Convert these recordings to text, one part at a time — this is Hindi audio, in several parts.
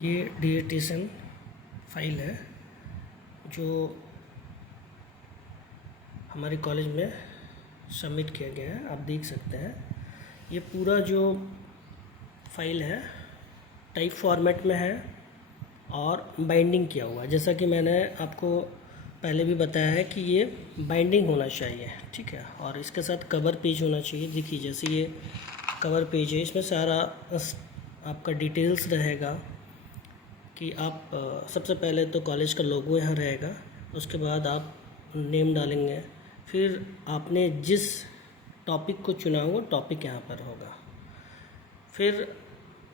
ये डिएटिशन फाइल है जो हमारे कॉलेज में सबमिट किया गया है। आप देख सकते हैं ये पूरा जो फाइल है टाइप फॉर्मेट में है और बाइंडिंग किया हुआ है। जैसा कि मैंने आपको पहले भी बताया है कि ये बाइंडिंग होना चाहिए, ठीक है। और इसके साथ कवर पेज होना चाहिए। देखिए जैसे ये कवर पेज है, इसमें सारा आपका डिटेल्स रहेगा कि आप सबसे पहले तो कॉलेज का लोगो यहाँ रहेगा, उसके बाद आप नेम डालेंगे, फिर आपने जिस टॉपिक को चुना हो वो टॉपिक यहाँ पर होगा, फिर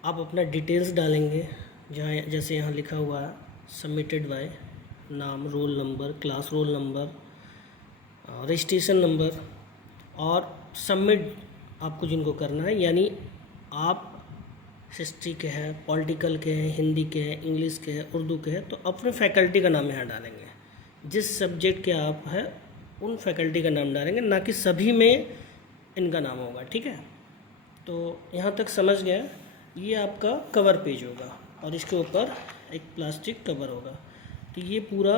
आप अपना डिटेल्स डालेंगे जहाँ जैसे यहाँ लिखा हुआ है सबमिटेड बाय, नाम, roll number, class roll number, registration number और सबमिट आपको जिनको करना है, यानी आप हिस्ट्री के हैं, पॉलिटिकल के हैं, हिंदी के हैं, इंग्लिश के हैं, उर्दू के हैं, तो अपने फैकल्टी का नाम यहाँ डालेंगे। जिस सब्जेक्ट के आप हैं उन फैकल्टी का नाम डालेंगे, ना कि सभी में इनका नाम होगा, ठीक है। तो यहाँ तक समझ गए। ये आपका कवर पेज होगा और इसके ऊपर एक प्लास्टिक कवर होगा। तो ये पूरा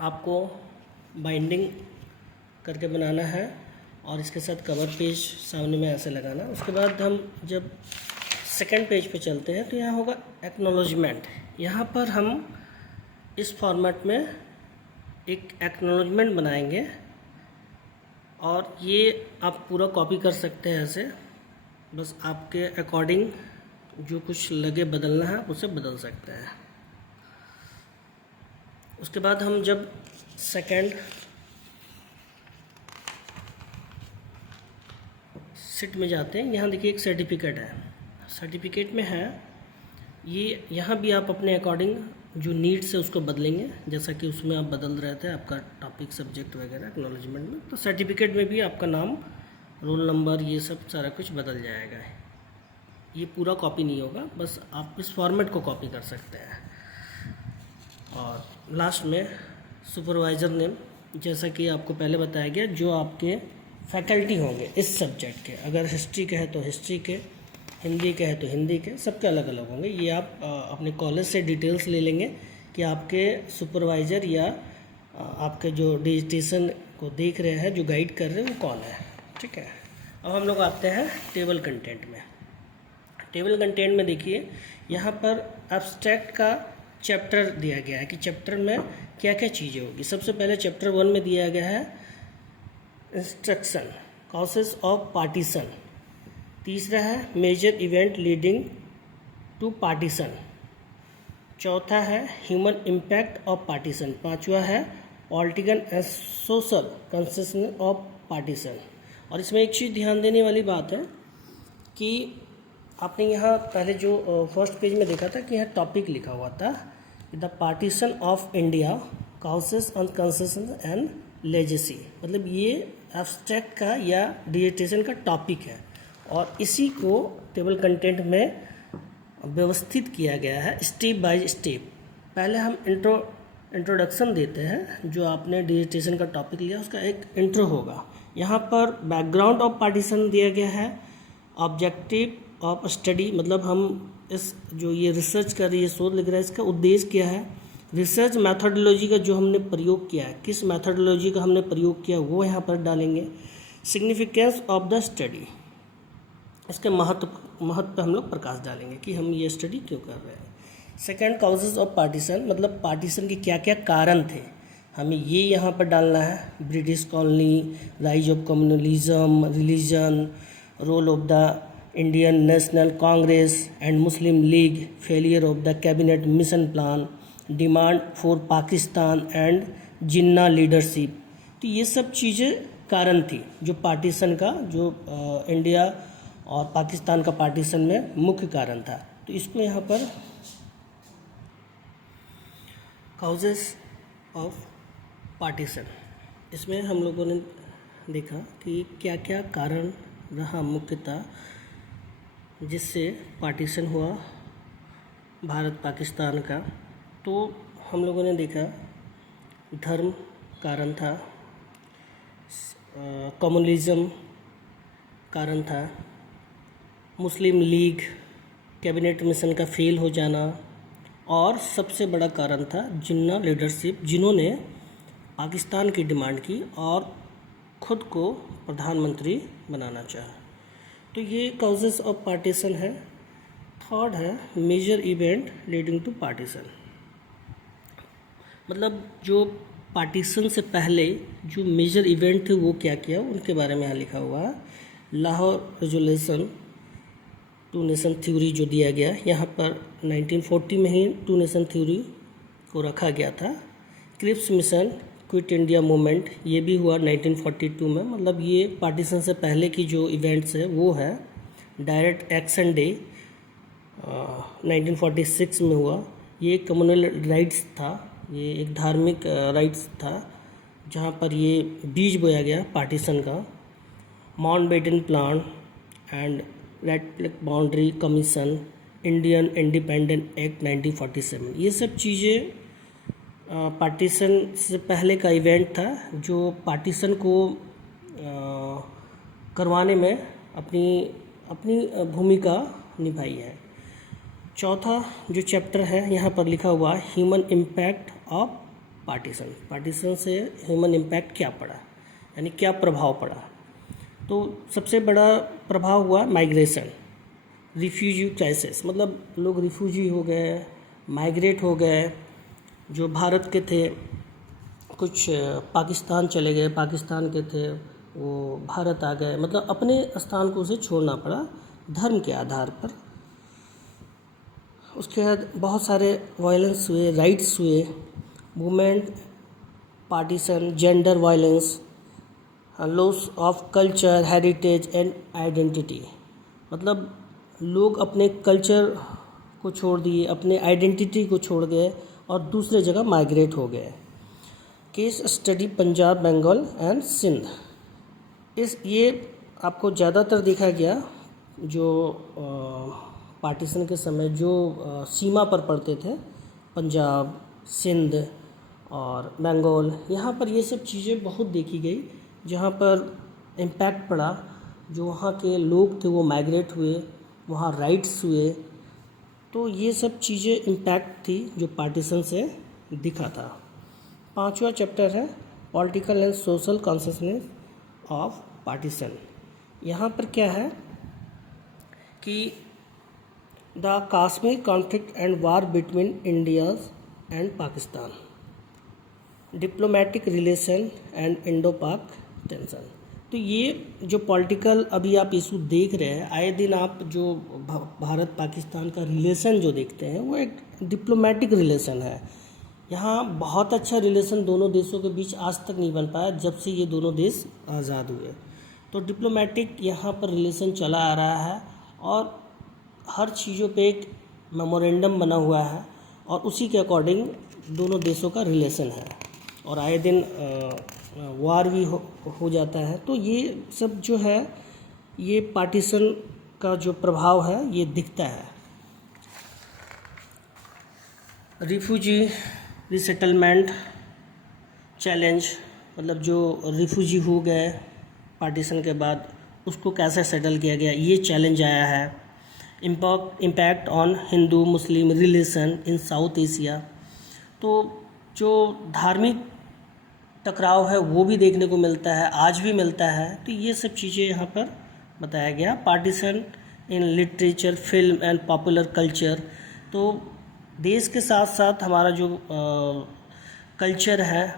आपको बाइंडिंग करके बनाना है और इसके साथ कवर पेज सामने में ऐसे लगाना। उसके बाद हम जब सेकेंड पेज पे चलते हैं तो यहाँ होगा एक्नॉलेजमेंट। यहाँ पर हम इस फॉर्मेट में एक एक्नॉलेजमेंट बनाएंगे और ये आप पूरा कॉपी कर सकते हैं ऐसे, बस आपके अकॉर्डिंग जो कुछ लगे बदलना है उसे बदल सकते हैं। उसके बाद हम जब सेकेंड सीट में जाते हैं, यहाँ देखिए एक सर्टिफिकेट है। सर्टिफिकेट में है ये, यहाँ भी आप अपने अकॉर्डिंग जो नीड्स है उसको बदलेंगे, जैसा कि उसमें आप बदल रहे थे आपका टॉपिक, सब्जेक्ट वगैरह एक्नॉलेजमेंट में। तो सर्टिफिकेट में भी आपका नाम, रोल नंबर, ये सब सारा कुछ बदल जाएगा। ये पूरा कॉपी नहीं होगा, बस आप इस फॉर्मेट को कॉपी कर सकते हैं। और लास्ट में सुपरवाइज़र नेम, जैसा कि आपको पहले बताया गया, जो आपके फैकल्टी होंगे इस सब्जेक्ट के, अगर हिस्ट्री के हैं तो हिस्ट्री के, हिंदी के हैं तो हिंदी के, सबके अलग अलग होंगे। ये आप अपने कॉलेज से डिटेल्स ले लेंगे कि आपके सुपरवाइज़र या आपके जो डिजिटेशन को देख रहे हैं, जो गाइड कर रहे हैं, वो कौन है, ठीक है। अब हम लोग आते हैं टेबल कंटेंट में। टेबल कंटेंट में देखिए यहाँ पर एब्स्ट्रैक्ट का चैप्टर दिया गया है कि चैप्टर में क्या क्या चीज़ें होगी। सबसे पहले चैप्टर 1 में दिया गया है इंस्ट्रक्शन, कॉजेस ऑफ पार्टीशन। तीसरा है major event leading to partition. चौथा है ह्यूमन इम्पैक्ट ऑफ पार्टीशन। पांचवा है political and social concession of partition. और इसमें एक चीज़ ध्यान देने वाली बात है कि आपने यहाँ पहले जो फर्स्ट पेज में देखा था कि यहाँ टॉपिक लिखा हुआ था, the partition of India, causes and concession and legacy. मतलब ये एब्स्ट्रैक्ट का या डिजिटेशन का टॉपिक है और इसी को टेबल कंटेंट में व्यवस्थित किया गया है स्टेप बाय स्टेप। पहले हम इंट्रोडक्शन देते हैं, जो आपने डिजिटेशन का टॉपिक लिया उसका एक इंट्रो होगा। यहाँ पर बैकग्राउंड ऑफ पार्टीशन दिया गया है, ऑब्जेक्टिव ऑफ स्टडी, मतलब हम इस जो ये रिसर्च कर रही है, शोध लिख रहा है, इसका उद्देश्य क्या है। रिसर्च मैथोडोलॉजी का जो हमने प्रयोग किया है, किस मैथोडोलॉजी का हमने प्रयोग किया वो यहाँ पर डालेंगे। सिग्निफिकेंस ऑफ द स्टडी, इसके महत्व पे हम लोग प्रकाश डालेंगे कि हम ये स्टडी क्यों कर रहे हैं। सेकंड, काउजेस ऑफ पार्टीशन, मतलब पार्टीशन के क्या क्या कारण थे, हमें ये यहाँ पर डालना है। British colony, rise of communalism, religion, role of the Indian National Congress and Muslim League, failure of the Cabinet Mission Plan, demand for Pakistan and Jinnah leadership. तो ये सब चीज़ें कारण थी जो पार्टीशन का, जो इंडिया और पाकिस्तान का पार्टीशन में मुख्य कारण था। तो इसको यहाँ पर काउजेस ऑफ पार्टीशन, इसमें हम लोगों ने देखा कि क्या क्या कारण रहा मुख्यतः जिससे पार्टीशन हुआ भारत पाकिस्तान का। तो हम लोगों ने देखा धर्म कारण था, कम्युनलिज्म कारण था, मुस्लिम लीग कैबिनेट मिशन का फेल हो जाना, और सबसे बड़ा कारण था जिन्ना लीडरशिप, जिन्होंने पाकिस्तान की डिमांड की और खुद को प्रधानमंत्री बनाना चाहा। तो ये काउजेस ऑफ पार्टीशन है। थर्ड है major event leading to partition, मतलब जो पार्टीशन से पहले जो मेजर इवेंट थे वो क्या किया, उनके बारे में यहाँ लिखा हुआ है। Lahore resolution, two nation theory जो दिया गया, यहाँ पर 1940 में ही टू नेशन थ्योरी को रखा गया था। Cripps mission, quit India movement, ये भी हुआ 1942 में। मतलब ये पार्टीशन से पहले की जो इवेंट्स है वो है। डायरेक्ट एक्शन डे 1946 में हुआ। ये एक कम्युनल राइट्स था, ये एक धार्मिक राइट्स था जहाँ पर ये बीज बोया गया पार्टीशन का। Mountbatten plan and red plaque boundary commission, Indian independent act 1947, ये सब चीज़ें पार्टीशन से पहले का इवेंट था जो पार्टीशन को करवाने में अपनी अपनी भूमिका निभाई है। चौथा जो चैप्टर है यहाँ पर लिखा हुआ है human impact of partition. Partition से ह्यूमन इम्पैक्ट क्या पड़ा, यानी क्या प्रभाव पड़ा। तो सबसे बड़ा प्रभाव हुआ माइग्रेशन, रिफ्यूजी क्राइसिस, मतलब लोग रिफ्यूजी हो गए, माइग्रेट हो गए। जो भारत के थे कुछ पाकिस्तान चले गए, पाकिस्तान के थे वो भारत आ गए, मतलब अपने स्थान को उसे छोड़ना पड़ा धर्म के आधार पर। उसके बाद बहुत सारे वायलेंस हुए, राइट्स हुए, women partition, gender violence, loss of culture, heritage and identity, मतलब लोग अपने कल्चर को छोड़ दिए, अपने आइडेंटिटी को छोड़ गए और दूसरे जगह माइग्रेट हो गए। Case study Punjab, Bengal and Sindh, ये आपको ज़्यादातर देखा गया जो पार्टीशन के समय जो सीमा पर पड़ते थे, पंजाब, सिंध और बंगाल, यहाँ पर ये सब चीज़ें बहुत देखी गई जहाँ पर इम्पैक्ट पड़ा। जो वहाँ के लोग थे वो माइग्रेट हुए, वहाँ राइट्स हुए। तो ये सब चीज़ें इम्पैक्ट थी जो पार्टीशन से दिखा था। पांचवा चैप्टर है political and social consciousness of partition. यहाँ पर क्या है कि the Kashmir conflict and war between India and Pakistan, diplomatic relation and Indo पाक टेंशन। तो ये जो पॉलिटिकल अभी आप इशू देख रहे हैं, आए दिन आप जो भारत पाकिस्तान का रिलेशन जो देखते हैं वो एक डिप्लोमेटिक रिलेशन है। यहाँ बहुत अच्छा रिलेशन दोनों देशों के बीच आज तक नहीं बन पाया जब से ये दोनों देश आज़ाद हुए। तो डिप्लोमेटिक यहाँ पर रिलेशन चला आ रहा है और हर चीज़ों पे एक मेमोरेंडम बना हुआ है और उसी के अकॉर्डिंग दोनों देशों का रिलेशन है और आए दिन वार भी हो जाता है। तो ये सब जो है ये पार्टीशन का जो प्रभाव है ये दिखता है। रिफ्यूजी रिसेटलमेंट चैलेंज, मतलब जो रिफ्यूजी हो गए पार्टीशन के बाद उसको कैसे सेटल किया गया, ये चैलेंज आया है। Impact on Hindu Muslim relation in south Asia, तो जो धार्मिक टकराव है वो भी देखने को मिलता है, आज भी मिलता है। तो ये सब चीज़ें यहाँ पर बताया गया। Partition in literature, film and popular culture, तो देश के साथ साथ हमारा जो कल्चर है,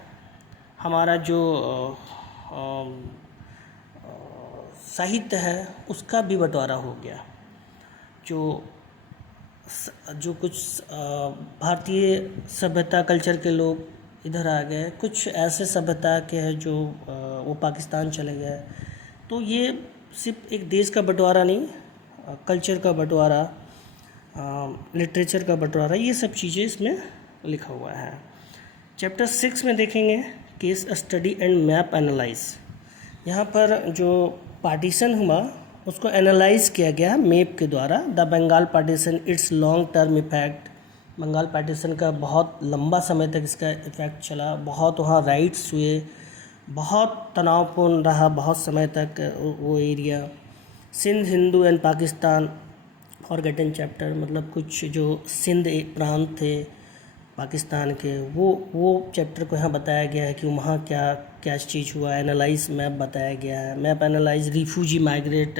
हमारा जो साहित्य है उसका भी बंटवारा हो गया। जो कुछ भारतीय सभ्यता कल्चर के लोग इधर आ गए, कुछ ऐसे सभ्यता के हैं जो वो पाकिस्तान चले गए। तो ये सिर्फ एक देश का बंटवारा नहीं, कल्चर का बंटवारा, लिटरेचर का बंटवारा, ये सब चीज़ें इसमें लिखा हुआ है। चैप्टर 6 में देखेंगे case study and map analyse. यहाँ पर जो पार्टीशन हुआ उसको एनालाइज किया गया मैप के द्वारा। The Bengal partition, it's long term effect, Bengal partition का बहुत लंबा समय तक इसका इफ़ेक्ट चला, बहुत वहाँ राइट्स हुए, बहुत तनावपूर्ण रहा बहुत समय तक वो area. Sindh, Hindu and Pakistan, forgotten chapter, मतलब कुछ जो सिंध एक प्रांत थे पाकिस्तान के, वो चैप्टर को यहाँ बताया गया है कि वहाँ क्या क्या चीज़ हुआ। एनालाइज मैप बताया गया है, map analyse refugee migrate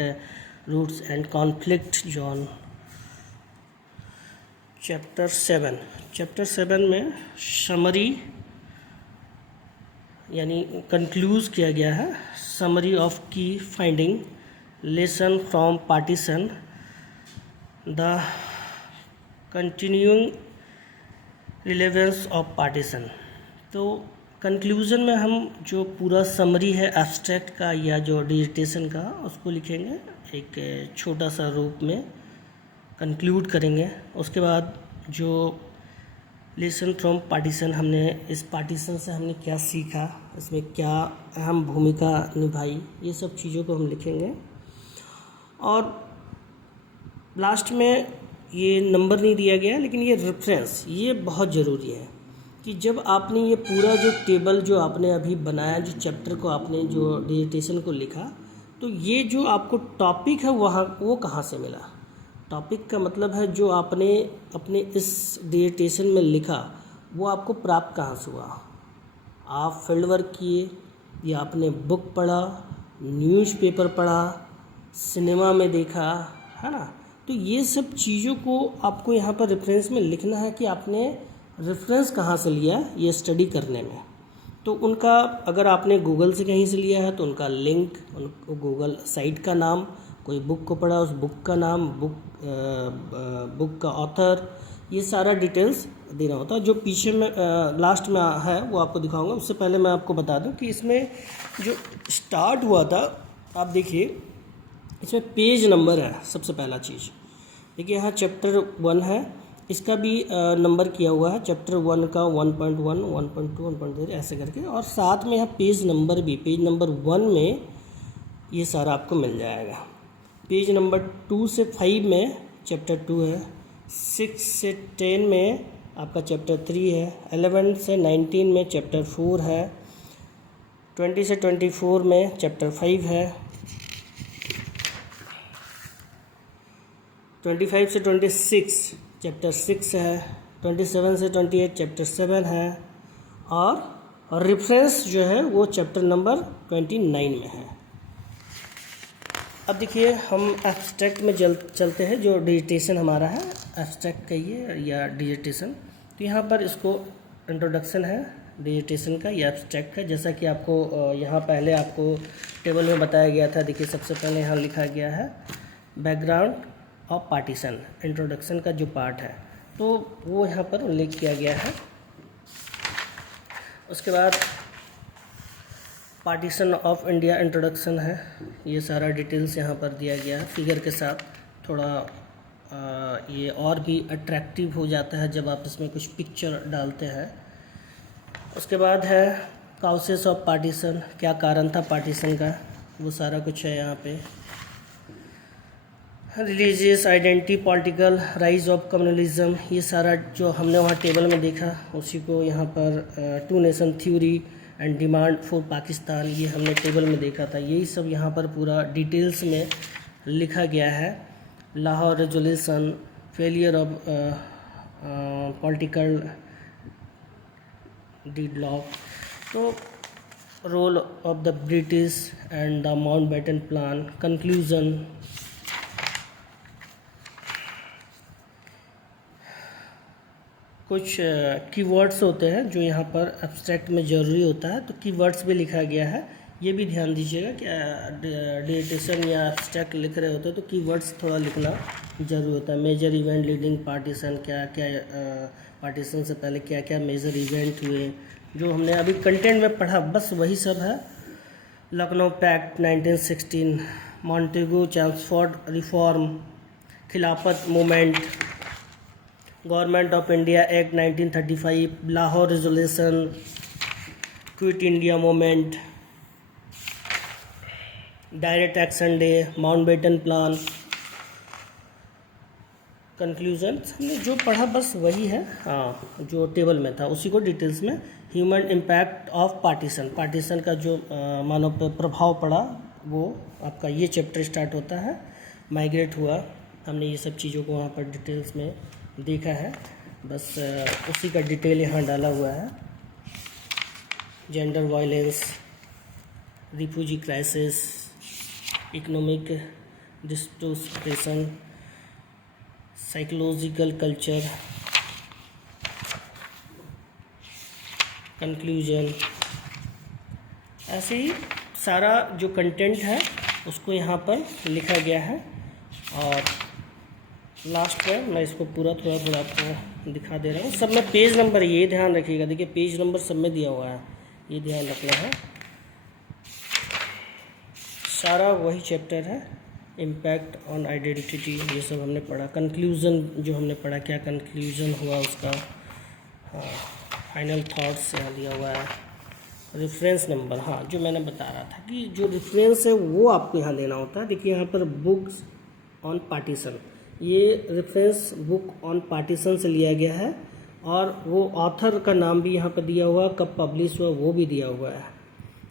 routes and conflict zone. Chapter 7 में समरी यानी कंक्लूज किया गया है, समरी ऑफ की finding, lesson from partition, the continuing relevance of partition. तो कंक्लूज़न में हम जो पूरा समरी है एब्स्ट्रैक्ट का या जो डिजिटेशन का, उसको लिखेंगे एक छोटा सा रूप में, कंक्लूड करेंगे। उसके बाद जो लेसन फ्रॉम पार्टीशन, हमने इस पार्टीशन से हमने क्या सीखा, इसमें क्या अहम भूमिका निभाई, ये सब चीज़ों को हम लिखेंगे। और लास्ट में ये नंबर नहीं दिया गया, लेकिन ये रेफरेंस ये बहुत ज़रूरी है कि जब आपने ये पूरा जो टेबल जो आपने अभी बनाया, जो चैप्टर को आपने जो डिजिटेशन को लिखा, तो ये जो आपको टॉपिक है वहाँ वो कहाँ से मिला। टॉपिक का मतलब है जो आपने अपने इस डिजिटेशन में लिखा वो आपको प्राप्त कहाँ से हुआ। आप फील्ड वर्क किए या आपने बुक पढ़ा, न्यूज़पेपर पढ़ा, सिनेमा में देखा, है ना। तो ये सब चीज़ों को आपको यहाँ पर रेफरेंस में लिखना है कि आपने रेफरेंस कहाँ से लिया ये स्टडी करने में। तो उनका अगर आपने गूगल से कहीं से लिया है तो उनका लिंक, गूगल साइट का नाम, कोई बुक को पढ़ा उस बुक का नाम, बुक का ऑथर, ये सारा डिटेल्स देना होता है। जो पीछे में लास्ट में है वो आपको दिखाऊंगा। उससे पहले मैं आपको बता दूं कि इसमें जो स्टार्ट हुआ था, आप देखिए इसमें पेज नंबर है सबसे पहला चीज़। देखिए यहाँ चैप्टर 1 है, इसका भी नंबर किया हुआ है, चैप्टर 1 का 1.1, 1.2, 1.3 ऐसे करके। और साथ में यहाँ पेज नंबर भी, पेज नंबर 1 में ये सारा आपको मिल जाएगा। पेज नंबर 2 से 5 में चैप्टर 2 है, 6 से 10 में आपका चैप्टर 3 है, 11 से 19 में चैप्टर 4 है, 20 से 24 में चैप्टर 5 है, 25 से 26 चैप्टर 6 है, 27 से 28 चैप्टर 7 है, और रेफरेंस जो है वो चैप्टर नंबर 29 में है। अब देखिए हम एब्स्ट्रैक्ट में चलते हैं, जो डिजिटेशन हमारा है, एब्स्ट्रैक्ट कहिए या डिजिटेशन। तो यहाँ पर इसको इंट्रोडक्शन है डिजिटेशन का या एब्स्ट्रैक्ट का, जैसा कि आपको यहाँ पहले आपको टेबल में बताया गया था। देखिए सबसे पहले यहाँ लिखा गया है बैकग्राउंड ऑफ पार्टीशन, इंट्रोडक्शन का जो पार्ट है तो वो यहाँ पर उल्लेख किया गया है। उसके बाद पार्टीशन ऑफ इंडिया इंट्रोडक्शन है, ये सारा डिटेल्स यहाँ पर दिया गया है फिगर के साथ। थोड़ा ये और भी अट्रैक्टिव हो जाता है जब आप इसमें कुछ पिक्चर डालते हैं। उसके बाद है काउसेस ऑफ पार्टीशन, क्या कारण था पार्टीशन का, वो सारा कुछ है यहाँ पे। Religious identity, political rise of communalism, ये सारा जो हमने वहाँ टेबल में देखा उसी को यहाँ पर two nation theory and demand for Pakistan, ये हमने टेबल में देखा था। यही सब यहाँ पर पूरा डिटेल्स में लिखा गया है। Lahore resolution, failure of political deadlock, तो role of the British and the Mountbatten plan, conclusion, कुछ कीवर्ड्स होते हैं जो यहाँ पर एब्स्ट्रैक्ट में ज़रूरी होता है, तो कीवर्ड्स भी लिखा गया है। ये भी ध्यान दीजिएगा कि डिजिटेशन या एब्स्ट्रैक्ट लिख रहे होते हैं तो कीवर्ड्स थोड़ा लिखना ज़रूरी होता है। मेजर इवेंट लीडिंग पार्टीशन, क्या क्या पार्टीशन से पहले क्या क्या मेजर इवेंट हुए, जो हमने अभी कंटेंट में पढ़ा बस वही सब है। Lucknow pact 1916, Montagu Chelmsford reform, Khilafat movement, government of India act 1935, Lahore resolution, quit India movement, direct action day, Mountbatten plan, conclusion. हमने जो पढ़ा बस वही है, हाँ जो टेबल में था उसी को डिटेल्स में। Human impact of partition, partition का जो मानव पर प्रभाव पड़ा वो आपका ये चैप्टर स्टार्ट होता है। माइग्रेट हुआ, हमने ये सब चीज़ों को वहाँ पर डिटेल्स में देखा है, बस उसी का डिटेल यहाँ डाला हुआ है। Gender violence, refugee crisis, economic distortion, psychological culture, conclusion, ऐसे ही सारा जो कंटेंट है उसको यहाँ पर लिखा गया है। और लास्ट में मैं इसको पूरा थोड़ा आपको दिखा दे रहा हूँ। सब में पेज नंबर, ये ध्यान रखिएगा, देखिए पेज नंबर सब में दिया हुआ है, ये ध्यान रखना है। सारा वही चैप्टर है, इम्पैक्ट ऑन आइडेंटिटी, ये सब हमने पढ़ा। कंक्लूज़न जो हमने पढ़ा, क्या कंक्लूज़न हुआ उसका, हाँ, फाइनल थॉट्स यहाँ दिया हुआ है। रेफरेंस नंबर, हाँ, जो मैंने बता रहा था कि जो रेफरेंस है वो आपको यहाँ देना होता है। देखिए यहाँ पर बुक्स ऑन पार्टीशन, ये रेफरेंस बुक ऑन पार्टीशन से लिया गया है, और वो ऑथर का नाम भी यहाँ पर दिया हुआ, कब पब्लिश हुआ वो भी दिया हुआ है।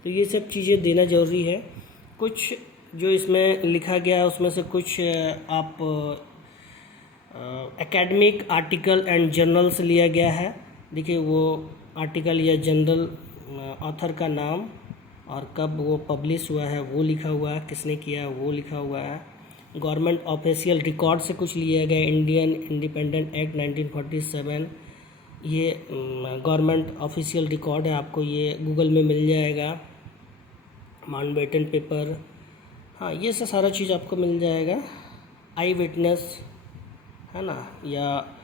तो ये सब चीज़ें देना ज़रूरी है। कुछ जो इसमें लिखा गया है उसमें से कुछ आप एकेडमिक आर्टिकल एंड जर्नल से लिया गया है। देखिए वो आर्टिकल या जर्नल, ऑथर का नाम और कब वो पब्लिश हुआ है वो लिखा हुआ है, किसने किया है वो लिखा हुआ है। गवर्नमेंट ऑफिशियल रिकॉर्ड से कुछ लिया गया, इंडियन इंडिपेंडेंट एक्ट 1947, ये गवर्नमेंट ऑफिशियल रिकॉर्ड है, आपको ये गूगल में मिल जाएगा। माउंटबेटन पेपर, हाँ, ये सब सारा चीज़ आपको मिल जाएगा। आई विटनेस है ना, या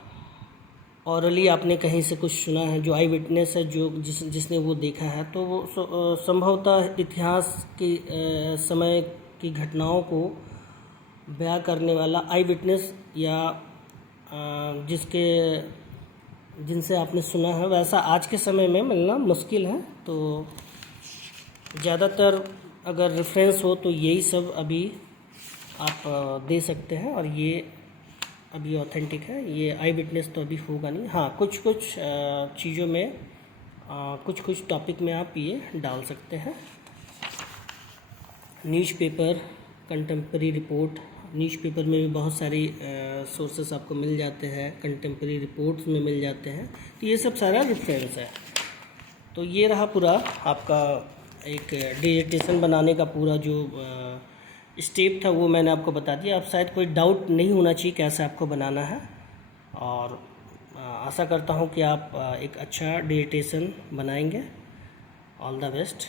ऑरली आपने कहीं से कुछ सुना है, जो आई विटनेस है, जो जिसने वो देखा है, तो वो संभवतः इतिहास के समय की घटनाओं को बयां करने वाला आई विटनेस, या जिनसे आपने सुना है, वैसा आज के समय में मिलना मुश्किल है। तो ज़्यादातर अगर रेफरेंस हो तो यही सब अभी आप दे सकते हैं, और ये अभी ऑथेंटिक है। ये आई विटनेस तो अभी होगा नहीं। हाँ, कुछ चीज़ों में, कुछ टॉपिक में आप ये डाल सकते हैं। न्यूज़पेपर, कंटेम्प्रेरी रिपोर्ट, न्यूज़पेपर में भी बहुत सारी सोर्सेस आपको मिल जाते हैं, कंटेम्प्रेरी रिपोर्ट्स में मिल जाते हैं, तो ये सब सारा रेफरेंस है। तो ये रहा पूरा आपका एक डिसर्टेशन बनाने का पूरा जो स्टेप था, वो मैंने आपको बता दिया। अब शायद कोई डाउट नहीं होना चाहिए कैसे आपको बनाना है, और आशा करता हूँ कि आप एक अच्छा डिसर्टेशन बनाएंगे। All the best.